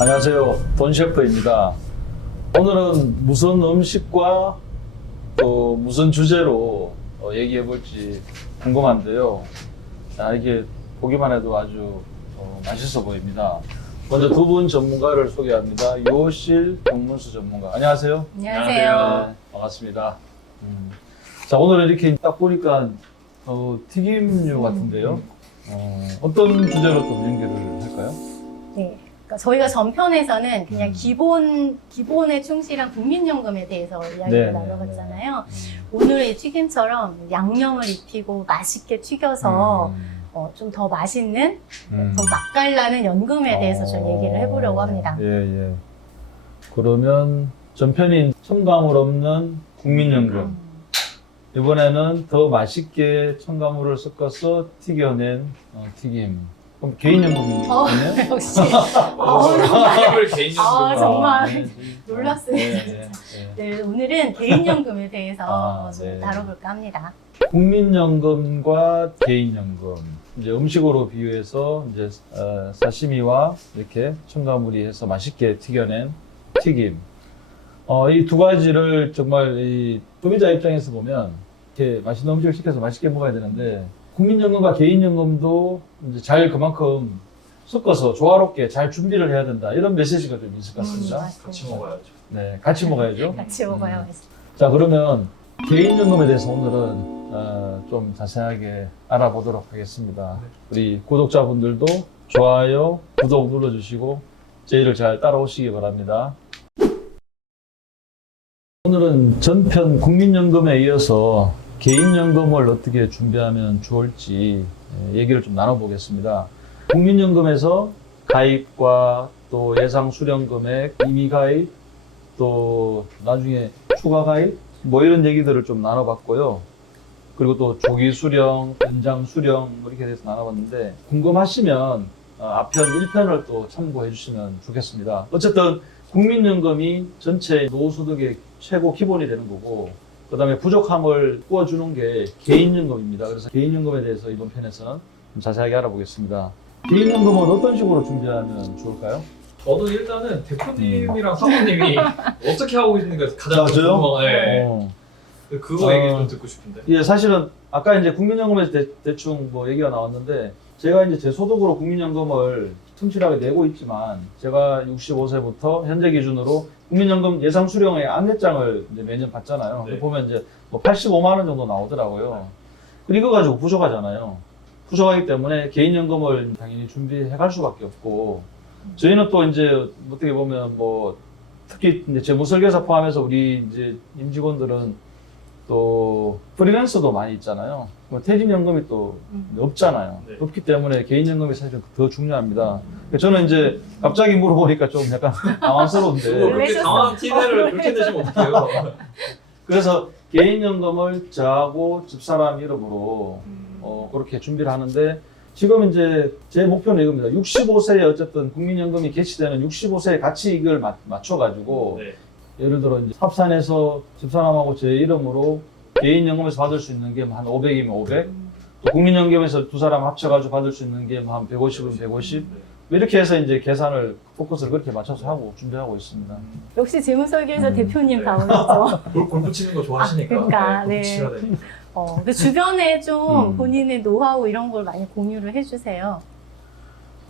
안녕하세요. 돈 셰프입니다. 오늘은 무슨 음식과 또 무슨 주제로 얘기해 볼지 궁금한데요. 자, 이게 보기만 해도 아주 맛있어 보입니다. 먼저 두 분 전문가를 소개합니다. 요실 정문수 전문가. 안녕하세요. 안녕하세요. 네, 반갑습니다. 자, 오늘은 이렇게 딱 보니까 튀김류 같은데요. 어떤 주제로 좀 연결을 할까요? 네. 그러니까 저희가 전편에서는 그냥 기본에 충실한 국민연금에 대해서 이야기를 네, 나눠봤잖아요. 오늘의 튀김처럼 양념을 입히고 맛있게 튀겨서 좀 더 맛있는, 더 맛깔나는 연금에 대해서 좀 얘기를 해보려고 합니다. 예. 그러면 전편인 첨가물 없는 국민연금. 이번에는 더 맛있게 첨가물을 섞어서 튀겨낸 튀김. 그럼 개인연금이네요? 역시. 을 개인연금으로. 정말 놀랐어요. 네. 네, 오늘은 개인연금에 대해서 좀 네. 다뤄볼까 합니다. 국민연금과 개인연금. 이제 음식으로 비유해서 이제 사시미와 이렇게 첨가물이 해서 맛있게 튀겨낸 튀김. 이 두 가지를 정말 이 소비자 입장에서 보면 이렇게 맛있는 음식을 시켜서 맛있게 먹어야 되는데 국민연금과 개인연금도 이제 잘 그만큼 섞어서 조화롭게 잘 준비를 해야 된다. 이런 메시지가 좀 있을 것 같습니다. 맞습니다. 같이 먹어야죠. 네, 같이 먹어야죠. 같이 먹어야 맛있어요. 자, 그러면 개인연금에 대해서 오늘은 좀 자세하게 알아보도록 하겠습니다. 우리 구독자분들도 좋아요, 구독 눌러주시고 저희를 잘 따라오시기 바랍니다. 오늘은 전편 국민연금에 이어서 개인연금을 어떻게 준비하면 좋을지 얘기를 좀 나눠보겠습니다. 국민연금에서 가입과 또 예상 수령 금액, 임의 가입, 또 나중에 추가 가입, 뭐 이런 얘기들을 좀 나눠봤고요. 그리고 또 조기 수령, 연장 수령 이렇게 돼서 나눠봤는데 궁금하시면 앞편 1편을 또 참고해 주시면 좋겠습니다. 어쨌든 국민연금이 전체 노후소득의 최고 기본이 되는 거고 그 다음에 부족함을 꾸어주는 게 개인연금입니다. 그래서 개인연금에 대해서 이번 편에서는 좀 자세하게 알아보겠습니다. 개인연금은 어떤 식으로 준비하면 좋을까요? 저도 일단은 대표님이랑 사모님이 어떻게 하고 있는가 가장 맞아요? 궁금한. 네. 그거 얘기 좀 듣고 싶은데. 예, 사실은 아까 이제 국민연금에서 대충 뭐 얘기가 나왔는데 제가 이제 제 소득으로 국민연금을 충실하게 내고 있지만 제가 65세부터 현재 기준으로 국민연금 예상 수령의 안내장을 이제 매년 받잖아요. 네. 보면 이제 뭐 85만 원 정도 나오더라고요. 이거 가지고 부족하잖아요. 부족하기 때문에 개인연금을 당연히 준비해 갈 수밖에 없고 저희는 또 이제 어떻게 보면 뭐 특히 이제 재무설계사 포함해서 우리 이제 임직원들은 또 프리랜서도 많이 있잖아요. 퇴직연금이 또 없잖아요. 네. 없기 때문에 개인연금이 사실 더 중요합니다. 저는 이제 갑자기 물어보니까 좀 약간 당황스러운데 그렇게 내셨어. 당황한 티를 그렇게 내시면 어떡해요? 그래서 개인연금을 저하고 집사람 이름으로 그렇게 준비를 하는데 지금 이제 제 목표는 이겁니다. 65세에 어쨌든 국민연금이 개시되는 65세에 같이 이걸 맞춰가지고 네. 예를 들어 이제 합산해서 집사람하고 제 이름으로 개인연금에서 받을 수 있는 게 한 500이면 500, 또 국민연금에서 두 사람 합쳐가지고 받을 수 있는 게 한 150이면 150, 이렇게 해서 이제 계산을 포커스를 그렇게 맞춰서 하고 준비하고 있습니다. 역시 재무설계사 대표님 네. 다우셨죠. 골프 치는 거 좋아하시니까. 그러니까, 골프 네. 치셔야 되니까. 그 주변에 좀 음. 본인의 노하우 이런 걸 많이 공유를 해주세요.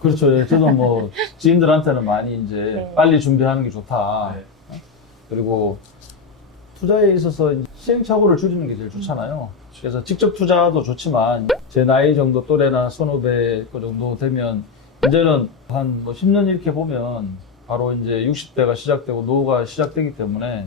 그렇죠. 예, 저도 뭐 지인들한테는 많이 이제 네. 빨리 준비하는 게 좋다. 네. 그리고 투자에 있어서 시행착오를 줄이는 게 제일 좋잖아요. 그래서 직접 투자도 좋지만 제 나이 정도 또래나 선후배 그 정도 되면 이제는 한 뭐 10년 이렇게 보면 바로 이제 60대가 시작되고 노후가 시작되기 때문에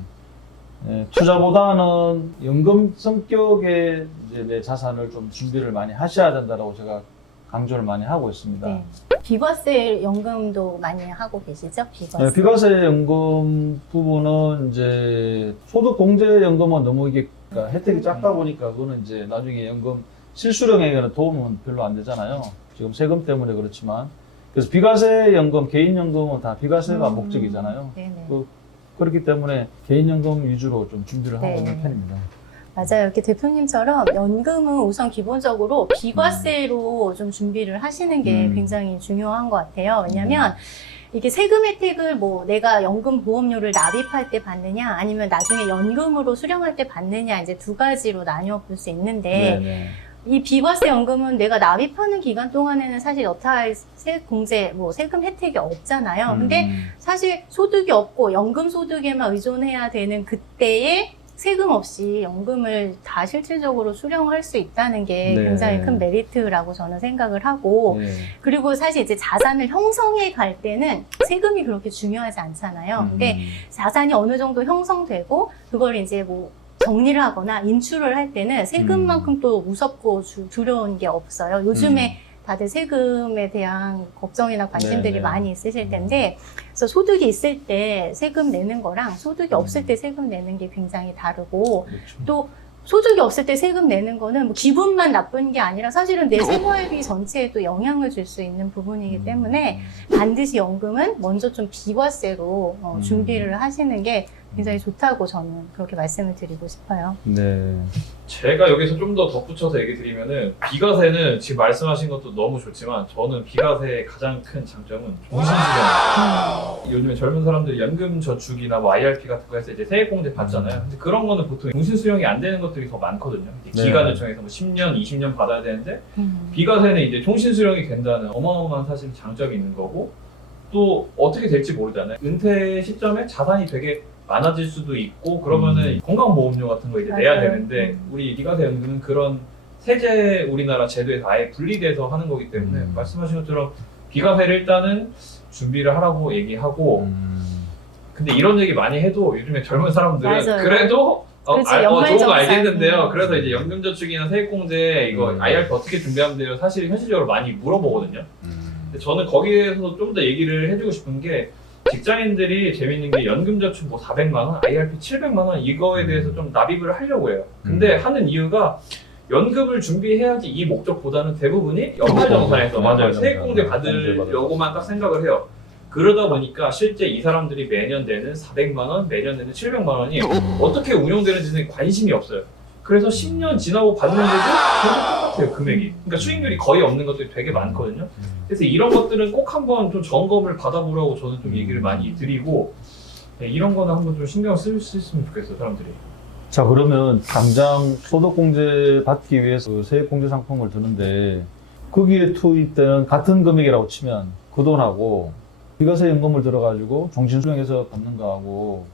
투자보다는 연금 성격의 이제 내 자산을 좀 준비를 많이 하셔야 된다고 제가 강조를 많이 하고 있습니다. 네. 비과세 연금도 많이 하고 계시죠? 비과세. 네, 비과세 연금 부분은 이제 소득 공제 연금은 너무 이게 그러니까 혜택이 작다 보니까 그거는 이제 나중에 연금 실수령에게는 도움은 별로 안 되잖아요. 지금 세금 때문에 그렇지만 그래서 비과세 연금, 개인연금은 다 비과세가 목적이잖아요. 네네. 그렇기 때문에 개인연금 위주로 좀 준비를 하고 네. 있는 편입니다. 맞아요. 이렇게 대표님처럼 연금은 우선 기본적으로 비과세로 좀 준비를 하시는 게 굉장히 중요한 것 같아요. 왜냐하면 이게 세금 혜택을 뭐 내가 연금 보험료를 납입할 때 받느냐 아니면 나중에 연금으로 수령할 때 받느냐 이제 두 가지로 나뉘어 볼 수 있는데 네네. 이 비과세 연금은 내가 납입하는 기간 동안에는 사실 여타의 세공제, 뭐 세금 혜택이 없잖아요. 근데 사실 소득이 없고 연금 소득에만 의존해야 되는 그때에 세금 없이 연금을 다 실질적으로 수령할 수 있다는 게 네. 굉장히 큰 메리트라고 저는 생각을 하고 네. 그리고 사실 이제 자산을 형성해 갈 때는 세금이 그렇게 중요하지 않잖아요. 근데 자산이 어느 정도 형성되고 그걸 이제 뭐 정리를 하거나 인출을 할 때는 세금만큼 또 무섭고 두려운 게 없어요. 요즘에 다들 세금에 대한 걱정이나 관심들이 네네. 많이 있으실 텐데, 그래서 소득이 있을 때 세금 내는 거랑 소득이 없을 때 세금 내는 게 굉장히 다르고, 그렇죠. 또 소득이 없을 때 세금 내는 거는 뭐 기분만 나쁜 게 아니라 사실은 내 생활비 전체에 또 영향을 줄 수 있는 부분이기 때문에 반드시 연금은 먼저 좀 비과세로 준비를 하시는 게 굉장히 좋다고 저는 그렇게 말씀을 드리고 싶어요. 네. 제가 여기서 좀 더 덧붙여서 얘기 드리면은 비과세는 지금 말씀하신 것도 너무 좋지만 저는 비과세의 가장 큰 장점은 종신수령. 요즘에 젊은 사람들이 연금저축이나 뭐 IRP 같은 거 해서 이제 세액공제 받잖아요. 근데 그런 거는 보통 종신수령이 안 되는 것들이 더 많거든요. 네. 기간을 정해서 뭐 10년, 20년 받아야 되는데 비과세는 이제 종신수령이 된다는 어마어마한 사실 장점이 있는 거고 또 어떻게 될지 모르잖아요. 은퇴 시점에 자산이 되게 많아질 수도 있고 그러면은 건강보험료 같은 거 이제 내야 맞아요. 되는데 우리 비과세 연금은 그런 세제 우리나라 제도에서 아예 분리돼서 하는 거기 때문에 말씀하신 것처럼 비과세를 일단은 준비를 하라고 얘기하고 근데 이런 얘기 많이 해도 요즘에 젊은 사람들은 맞아요. 그래도 그렇지, 좋은 거 연말정산. 알겠는데요. 그래서 이제 연금저축이나 세액공제 이거 IRP 어떻게 준비하면 돼요? 사실 현실적으로 많이 물어보거든요. 근데 저는 거기에서 좀 더 얘기를 해주고 싶은 게 직장인들이 재밌는 게 연금저축 뭐 400만 원, IRP 700만 원 이거에 대해서 좀 납입을 하려고 해요. 근데 하는 이유가 연금을 준비해야지 이 목적보다는 대부분이 연말정산에서 맞아요. 세액공제 받으려고만 딱 생각을 해요. 그러다 보니까 실제 이 사람들이 매년 내는 400만 원, 매년 내는 700만 원이 어떻게 운용되는지는 관심이 없어요. 그래서 10년 지나고 받는데도 계속 똑같아요, 금액이. 그러니까 수익률이 거의 없는 것들이 되게 많거든요. 그래서 이런 것들은 꼭 한번 좀 점검을 받아보라고 저는 좀 얘기를 많이 드리고 네, 이런 거는 한번 좀 신경 쓸 수 있으면 좋겠어요, 사람들이. 자, 그러면 당장 소득공제 받기 위해서 그 세액공제 상품을 드는데 거기에 투입되는 같은 금액이라고 치면 그 돈하고 비과세 연금을 들어가지고 종신수령해서 받는 거하고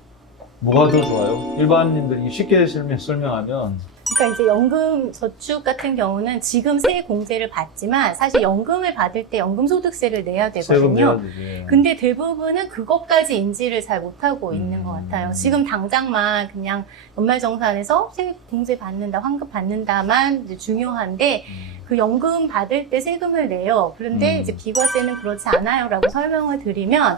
뭐가 더 좋아요? 일반인들이 쉽게 설명하면 그러니까 이제 연금 저축 같은 경우는 지금 세액 공제를 받지만 사실 연금을 받을 때 연금소득세를 내야 세금 내야 되거든요. 되지. 근데 대부분은 그것까지 인지를 잘 못하고 있는 것 같아요. 지금 당장만 그냥 연말정산에서 세액 공제 받는다, 환급 받는다만 이제 중요한데 그 연금 받을 때 세금을 내요. 그런데 이제 비과세는 그렇지 않아요라고 설명을 드리면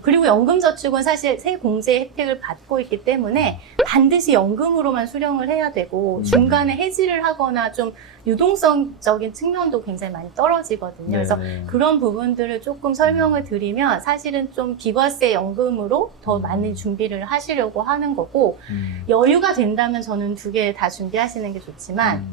그리고 연금저축은 사실 세공제 혜택을 받고 있기 때문에 반드시 연금으로만 수령을 해야 되고 중간에 해지를 하거나 좀 유동성적인 측면도 굉장히 많이 떨어지거든요. 그래서 그런 부분들을 조금 설명을 드리면 사실은 좀 비과세 연금으로 더 많이 준비를 하시려고 하는 거고 여유가 된다면 저는 두 개 다 준비하시는 게 좋지만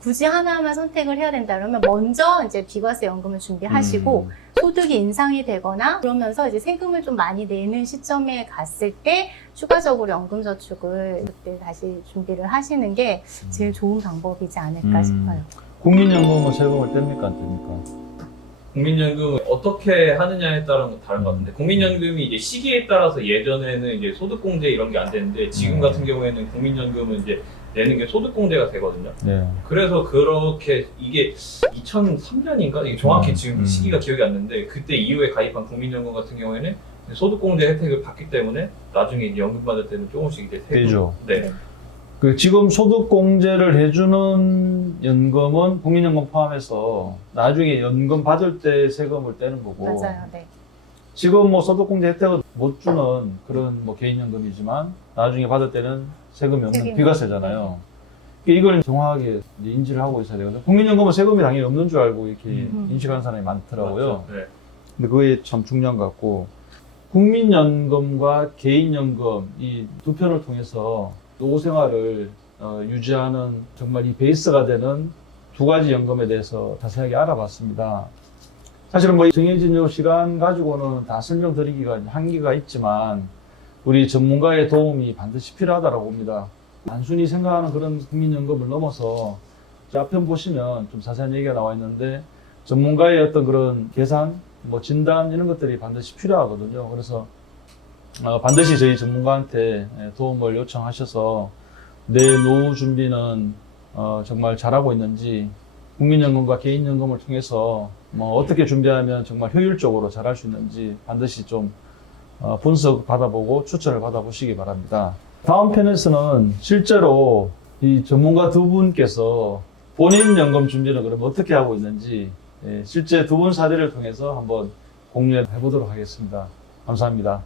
굳이 하나만 선택을 해야 된다 그러면 먼저 이제 비과세 연금을 준비하시고 소득이 인상이 되거나 그러면서 이제 세금을 좀 많이 내는 시점에 갔을 때 추가적으로 연금저축을 그때 다시 준비를 하시는 게 제일 좋은 방법이지 않을까 싶어요. 국민연금은 세금을 뗍니까 안 뗍니까? 국민연금을 어떻게 하느냐에 따라 다른 것 같은데 국민연금이 이제 시기에 따라서 예전에는 이제 소득공제 이런 게 안 되는데 지금 같은 경우에는 국민연금은 이제 내는 게 소득공제가 되거든요. 네. 그래서 그렇게 이게 2003년인가? 이게 정확히 지금 시기가 기억이 안 나는데 그때 이후에 가입한 국민연금 같은 경우에는 소득공제 혜택을 받기 때문에 나중에 이제 연금 받을 때는 조금씩 이제 세금 되죠. 네. 그 지금 소득공제를 해주는 연금은 국민연금 포함해서 나중에 연금 받을 때 세금을 떼는 거고 맞아요. 네. 지금 뭐 소득공제 혜택을 못 주는 그런 뭐 개인연금이지만 나중에 받을 때는 세금이 없는 세금이 비과세잖아요. 이걸 정확하게 이제 인지를 하고 있어야 되거든요. 국민연금은 세금이 당연히 없는 줄 알고 이렇게 인식하는 사람이 많더라고요. 맞죠. 네. 근데 그게 참 중요한 것 같고 국민연금과 개인연금 이 두 편을 통해서 노후 생활을 유지하는 정말 이 베이스가 되는 두 가지 연금에 대해서 자세하게 알아봤습니다. 사실은 뭐 정해진 요 시간 가지고는 다 설명드리기가 한계가 있지만 우리 전문가의 도움이 반드시 필요하다고 봅니다. 단순히 생각하는 그런 국민연금을 넘어서 앞편 보시면 좀 자세한 얘기가 나와 있는데 전문가의 어떤 그런 계산, 뭐 진단 이런 것들이 반드시 필요하거든요. 그래서 반드시 저희 전문가한테 도움을 요청하셔서 내 노후 준비는 정말 잘하고 있는지 국민연금과 개인연금을 통해서 뭐 어떻게 준비하면 정말 효율적으로 잘할 수 있는지 반드시 좀 분석 받아보고 추천을 받아보시기 바랍니다. 다음 편에서는 실제로 이 전문가 두 분께서 본인 연금 준비는 그럼 어떻게 하고 있는지 실제 두 분 사례를 통해서 한번 공유해 보도록 하겠습니다. 감사합니다.